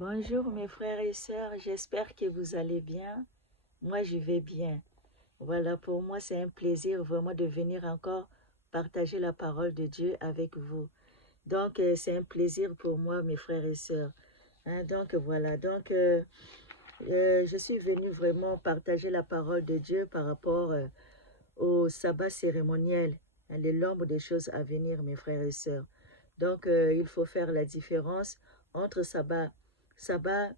Bonjour mes frères et sœurs, j'espère que vous allez bien. Moi je vais bien. Voilà, pour moi c'est un plaisir vraiment de venir encore partager la parole de Dieu avec vous. Donc c'est un plaisir pour moi mes frères et sœurs. Donc voilà, je suis venue vraiment partager la parole de Dieu par rapport au sabbat cérémoniel, les nombres des choses à venir mes frères et sœurs. Donc il faut faire la différence entre sabbat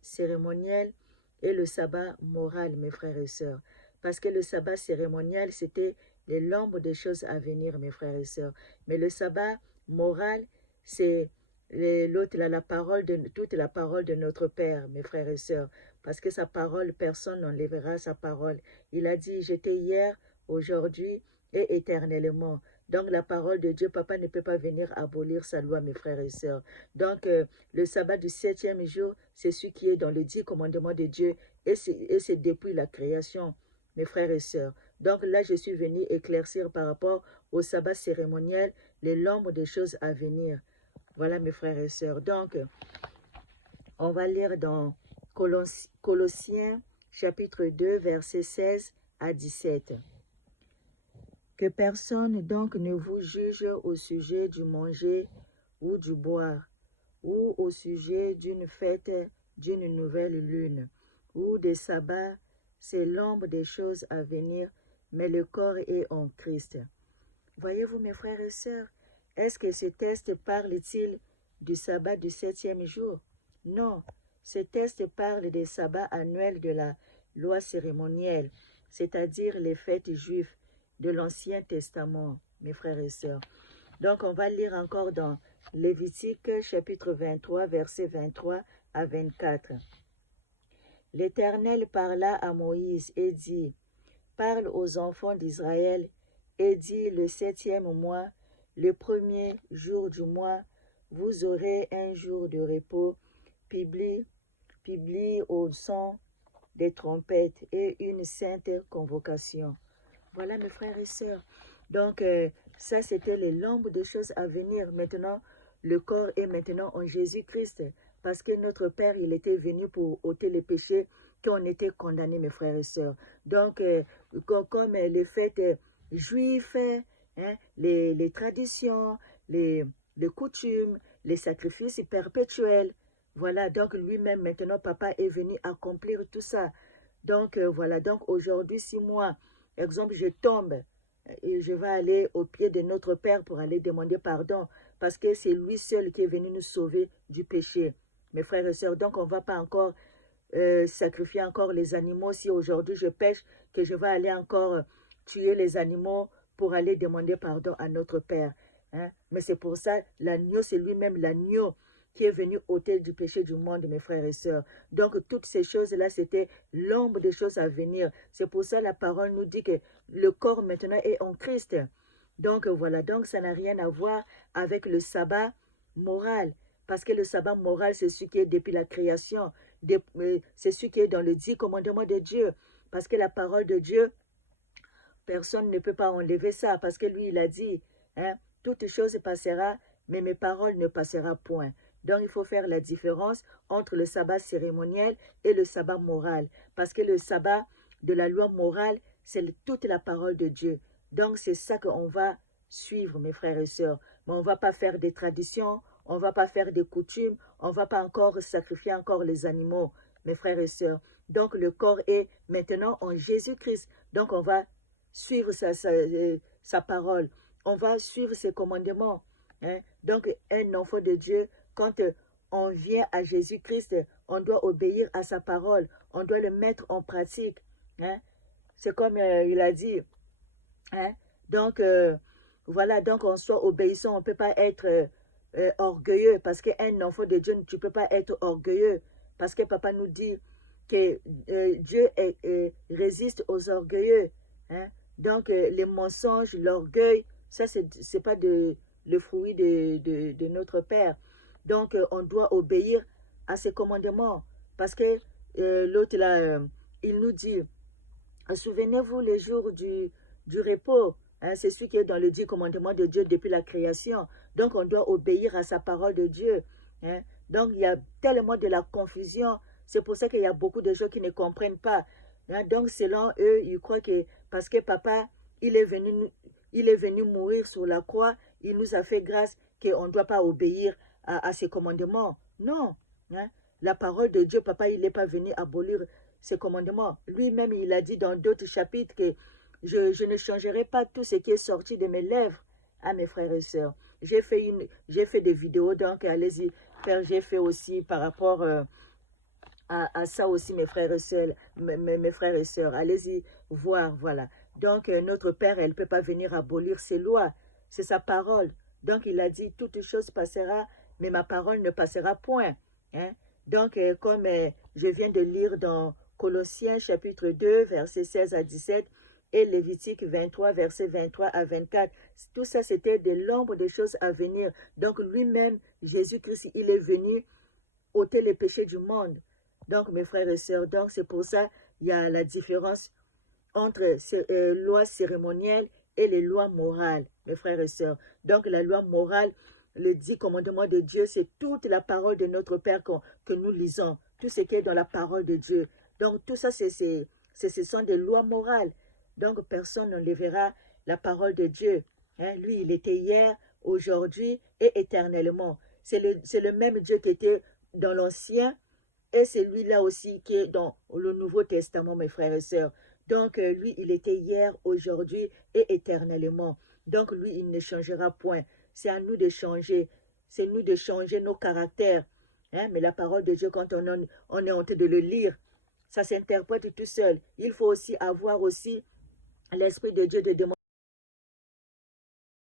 cérémoniel et le sabbat moral, mes frères et sœurs. Parce que le sabbat cérémoniel, c'était les nombres des choses à venir, mes frères et sœurs. Mais le sabbat moral, c'est l'autre, la parole toute la parole de notre Père, mes frères et sœurs. Parce que sa parole, personne n'enlèvera sa parole. Il a dit, j'étais hier, aujourd'hui et éternellement. Donc la parole de Dieu, papa ne peut pas venir abolir sa loi, mes frères et sœurs. Donc le sabbat du 7e jour, c'est ce qui est dans le 10 commandements de Dieu et c'est depuis la création, mes frères et sœurs. Donc là, je suis venu éclaircir par rapport au sabbat cérémoniel les nombres des choses à venir. Voilà, mes frères et sœurs. Donc, on va lire dans Colossiens chapitre 2, versets 16 à 17. Que personne donc ne vous juge au sujet du manger ou du boire, ou au sujet d'une fête d'une nouvelle lune, ou des sabbats, c'est l'ombre des choses à venir, mais le corps est en Christ. Voyez-vous, mes frères et sœurs, est-ce que ce texte parle-t-il du sabbat du 7e jour? Non, ce texte parle des sabbats annuels de la loi cérémonielle, c'est-à-dire les fêtes juives de l'Ancien Testament, mes frères et sœurs. Donc, on va lire encore dans Lévitique chapitre 23, versets 23 à 24. L'Éternel parla à Moïse et dit, « Parle aux enfants d'Israël et dis le 7e mois, le premier jour du mois, vous aurez un jour de repos, publie au son des trompettes et une sainte convocation. » Voilà mes frères et sœurs. Donc ça c'était les nombres de choses à venir. Maintenant, le corps est maintenant en Jésus-Christ. Parce que notre Père, il était venu pour ôter les péchés qu'on était condamnés, mes frères et sœurs. Donc, comme les fêtes juives, les traditions, les coutumes, les sacrifices perpétuels, voilà, donc lui-même, maintenant, papa est venu accomplir tout ça. Donc, voilà, donc aujourd'hui, si moi, exemple, je tombe et je vais aller au pied de notre Père pour aller demander pardon, parce que c'est lui seul qui est venu nous sauver du péché. Mes frères et sœurs, donc on ne va pas encore sacrifier encore les animaux. Si aujourd'hui je pêche, que je vais aller encore tuer les animaux pour aller demander pardon à notre Père. Mais c'est pour ça, l'agneau, c'est lui-même l'agneau qui est venu ôter du péché du monde, mes frères et sœurs. Donc, toutes ces choses-là, c'était l'ombre des choses à venir. C'est pour ça la parole nous dit que le corps maintenant est en Christ. Donc, voilà. Donc, ça n'a rien à voir avec le sabbat moral. Parce que le sabbat moral, c'est ce qui est depuis la création. C'est ce qui est dans le 10 commandements de Dieu. Parce que la parole de Dieu, personne ne peut pas enlever ça. Parce que lui, il a dit, toute chose passera, mais mes paroles ne passeront point. Donc, il faut faire la différence entre le sabbat cérémoniel et le sabbat moral. Parce que le sabbat de la loi morale, c'est toute la parole de Dieu. Donc, c'est ça qu'on va suivre, mes frères et sœurs. Mais on ne va pas faire des traditions, on ne va pas faire des coutumes, on ne va pas encore sacrifier encore les animaux, mes frères et sœurs. Donc, le corps est maintenant en Jésus-Christ. Donc, on va suivre sa parole. On va suivre ses commandements. Donc, un enfant de Dieu, quand on vient à Jésus-Christ, on doit obéir à sa parole. On doit le mettre en pratique. C'est comme il a dit. Donc, voilà, donc on soit obéissant. On ne peut pas être orgueilleux. Parce qu'un enfant de Dieu, tu ne peux pas être orgueilleux. Parce que papa nous dit que Dieu résiste aux orgueilleux. Donc, les mensonges, l'orgueil, ça, ce n'est pas le fruit de notre Père. Donc, on doit obéir à ses commandements. Parce que l'autre, là, il nous dit, souvenez-vous les jours du repos. C'est ce qui est dans le 10 commandements de Dieu depuis la création. Donc, on doit obéir à sa parole de Dieu. Donc, il y a tellement de la confusion. C'est pour ça qu'il y a beaucoup de gens qui ne comprennent pas. Hein? Donc, selon eux, ils croient que parce que papa, il est venu mourir sur la croix, il nous a fait grâce qu'on ne doit pas obéir à ses commandements. Non. Hein? La parole de Dieu, papa, il n'est pas venu abolir ses commandements. Lui-même, il a dit dans d'autres chapitres que je ne changerai pas tout ce qui est sorti de mes lèvres à mes frères et sœurs. J'ai fait des vidéos, donc allez-y, j'ai fait aussi par rapport à ça aussi, mes frères et sœurs, mes frères et sœurs. Allez-y voir, voilà. Donc, notre Père, elle ne peut pas venir abolir ses lois. C'est sa parole. Donc, il a dit, toute chose passera, mais ma parole ne passera point. Hein? Donc, comme je viens de lire dans Colossiens chapitre 2, versets 16 à 17, et Lévitique 23, versets 23 à 24. Tout ça, c'était de l'ombre des choses à venir. Donc, lui-même, Jésus-Christ, il est venu ôter les péchés du monde. Donc, mes frères et sœurs, donc c'est pour ça il y a la différence entre ces lois cérémonielles et les lois morales, mes frères et sœurs. Donc, la loi morale, le 10 commandements de Dieu, c'est toute la parole de notre Père que nous lisons, tout ce qui est dans la parole de Dieu. Donc, tout ça, ce sont des lois morales. Donc, personne n'enlèvera la parole de Dieu. Hein? Lui, il était hier, aujourd'hui et éternellement. C'est le même Dieu qui était dans l'Ancien, et c'est lui-là aussi qui est dans le Nouveau Testament, mes frères et sœurs. Donc, lui, il était hier, aujourd'hui et éternellement. Donc, lui, il ne changera point. C'est à nous de changer. C'est nous de changer nos caractères. Hein? Mais la parole de Dieu, quand on est en train de le lire, ça s'interprète tout seul. Il faut aussi avoir aussi l'Esprit de Dieu de demander